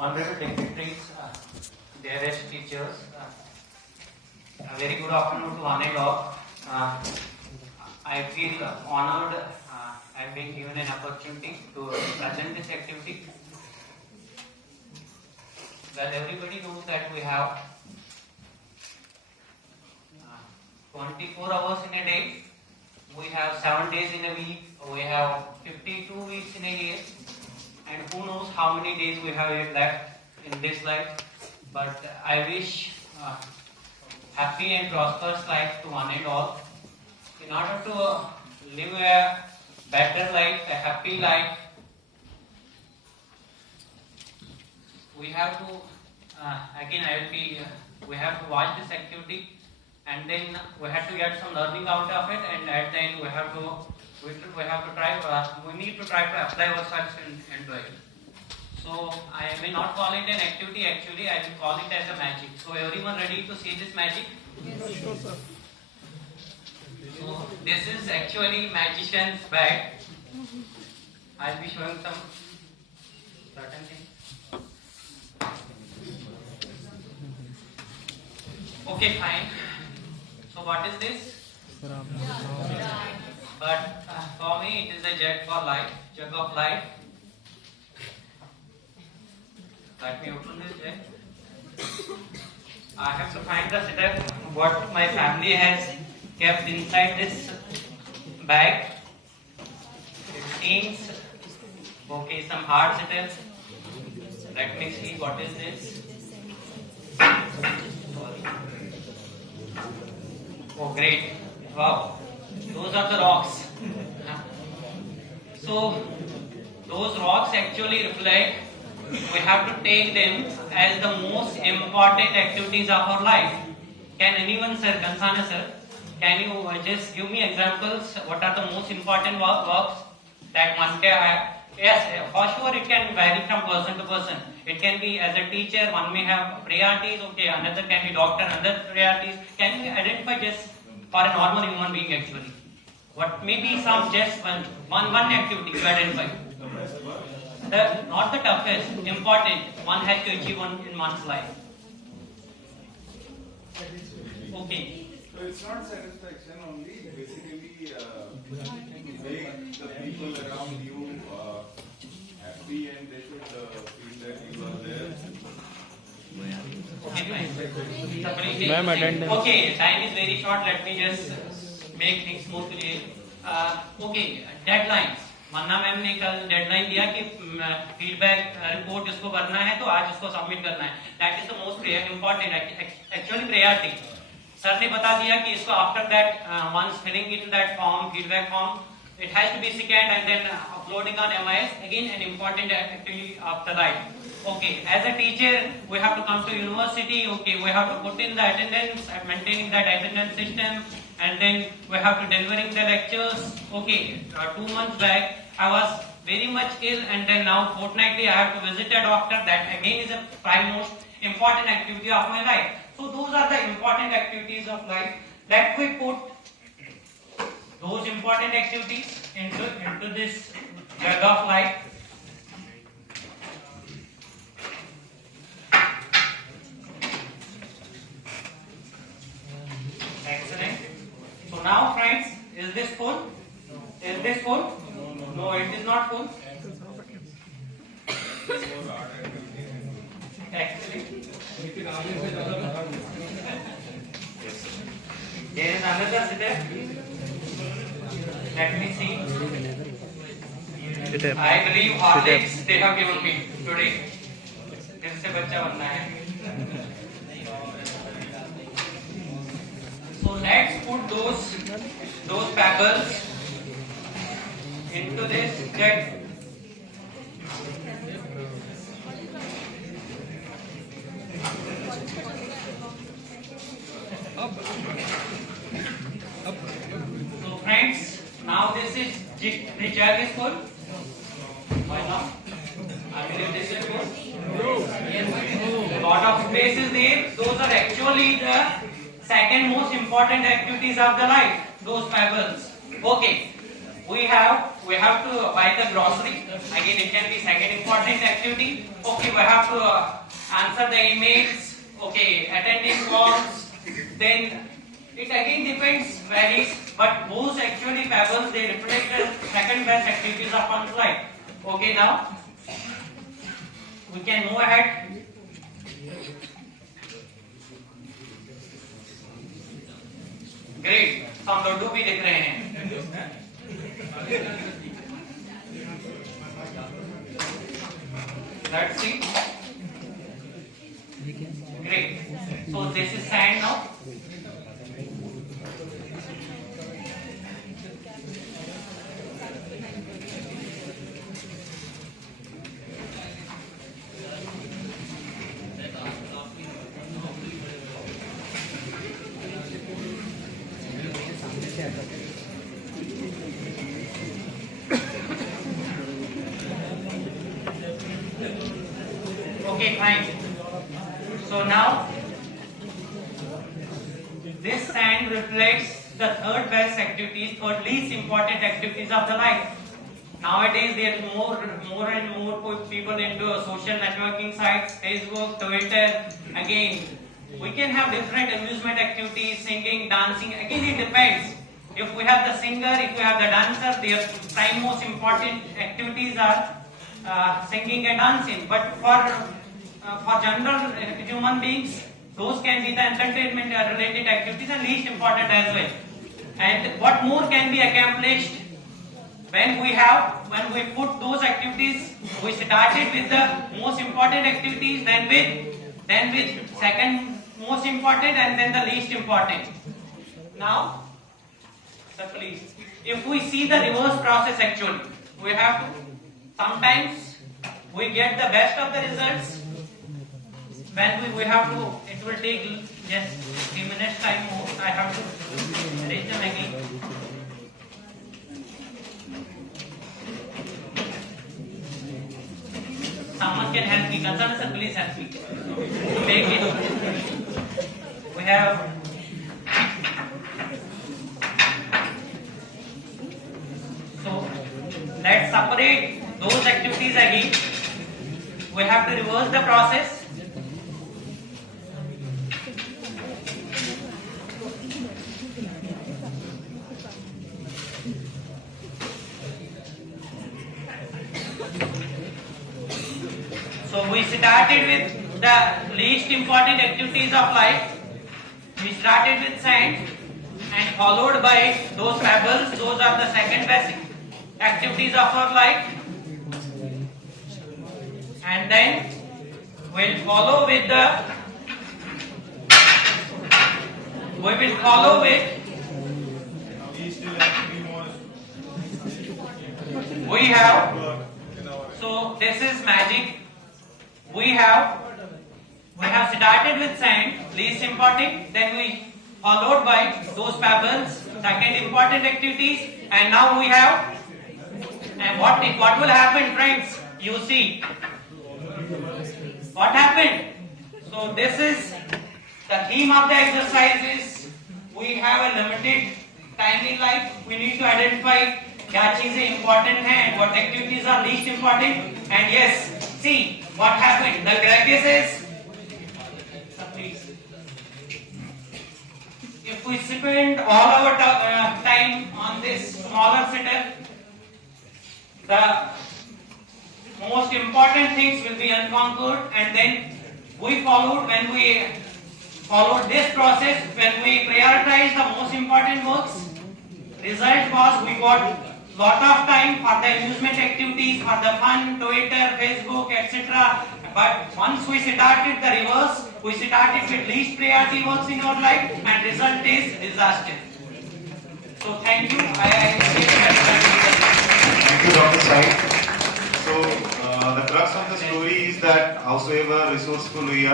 Honorable dignitaries, dearest teachers, a very good afternoon to one and all. I feel honored I've been given an opportunity to present this activity. Well, everybody knows that we have 24 hours in a day, we have 7 days in a week, we have 52 weeks in a year, and who knows how many days we have left in this life. But I wish happy and prosperous life to one and all. In order to live a better life, a happy life, we have to, we have to watch this activity, and then we have to get some learning out of it, and at the end we need to try to apply ourselves and do it. So I may not call it an activity, actually I will call it as a magic. So everyone ready to see this magic? Yes, sure, sir. So this is actually magician's bag. I'll be showing some certain things. Okay, fine. So what is this? But for me it is a jug for life, jug of life. Let me open this jug. I have to find the setup what my family has kept inside this bag. It seems okay, some hard setups. Let me see what is this. Oh great, wow, those are the rocks. So those rocks actually reflect, we have to take them as the most important activities of our life. Can anyone, sir, Gansana sir, can you just give me examples, what are the most important works that one can have? Yes, for sure it can vary from person to person. It can be as a teacher, one may have priorities, okay, another can be doctor, another priorities. Can you identify just for a normal human being actually? What may be some just one activity you identify? Not the toughest, important, one has to achieve one in one's life. Okay. So it's not satisfaction only, basically make the people around you happy, and they should feel that you are there. Okay, time is very short, let me just make things smoothly. Okay, deadlines. Manna ma'am ने कल deadline दिया कि feedback report इसको भरना है तो आज इसको सबमिट करना है. That is the most important actually priority. Sir ने बता दिया कि इसको after that once filling in that form, feedback form, it has to be scanned and then uploading on MIS, again an important activity of the life. Okay, as a teacher we have to come to university, okay, we have to put in the attendance and maintaining that attendance system, and then we have to delivering the lectures. Okay, 2 months back I was very much ill, and then now fortnightly I have to visit a doctor. That again is a prime most important activity of my life. So those are the important activities of life that we put those important activities into this jug of life. Excellent. So now friends, is this full? Is this full? No, it is not full. Excellent. There is another step. Let me see. I believe Horlicks they have given me today. इससे बच्चा बनना है. So let's put those pebbles into this jug. So friends, now the jug is full. Why not? I believe this is full. A lot of space is there. Those are actually the second most important activities of the life. Those pebbles. Okay, we have we have to buy the grocery. Again, it can be second important activity. Okay, we have to answer the emails. Okay, attending calls. Then it again depends, varies. But those actually pebbles, they reflect the second best activities of one's life. Okay, now we can move ahead. Great. हम लड्डू भी दिख रहे हैं. Let's see. Great. So this is sand now. Okay, fine. So now this sand reflects the third best activities, third least important activities of the life. Nowadays there is more and more people into social networking sites, Facebook, Twitter. Again, we can have different amusement activities, singing, dancing. Again, it depends. If we have the singer, if we have the dancer, their prime most important activities are singing and dancing. But for general human beings, those can be the entertainment related activities and least important as well. And what more can be accomplished when we put those activities, we started with the most important activities, then with second most important, and then the least important. Now, sir, please, if we see the reverse process actually, we have to, sometimes we get the best of the results. When we have to, it will take just 3 minutes time more. I have to arrange them again. Someone can help me. Concerned sir, please help me to make it. We have. So let's separate those activities again. We have to reverse the process. So we started with the least important activities of life. We started with sand and followed by those pebbles. Those are the second best activities of our life. And then we'll follow with we have, so this is magic. We have started with sand, least important, then we followed by those pebbles, second important activities, and now we have, and what will happen, friends? You see, what happened? So this is the theme of the exercise is we have a limited time in life. We need to identify क्या चीजें important हैं and what activities are least important. And yes, see what happened. The Gracchus is, if we spend all our time on this smaller setup, the most important things will be unconquered, and then we followed this process, when we prioritized the most important works, result was we got lot of time for the amusement activities, for the fun, Twitter, Facebook, etc. But once we started the reverse, we started with least priority works in our life, and result is disaster. So thank you. Thank you, Dr. Sai. So the crux of the story is that howsoever resourceful we are,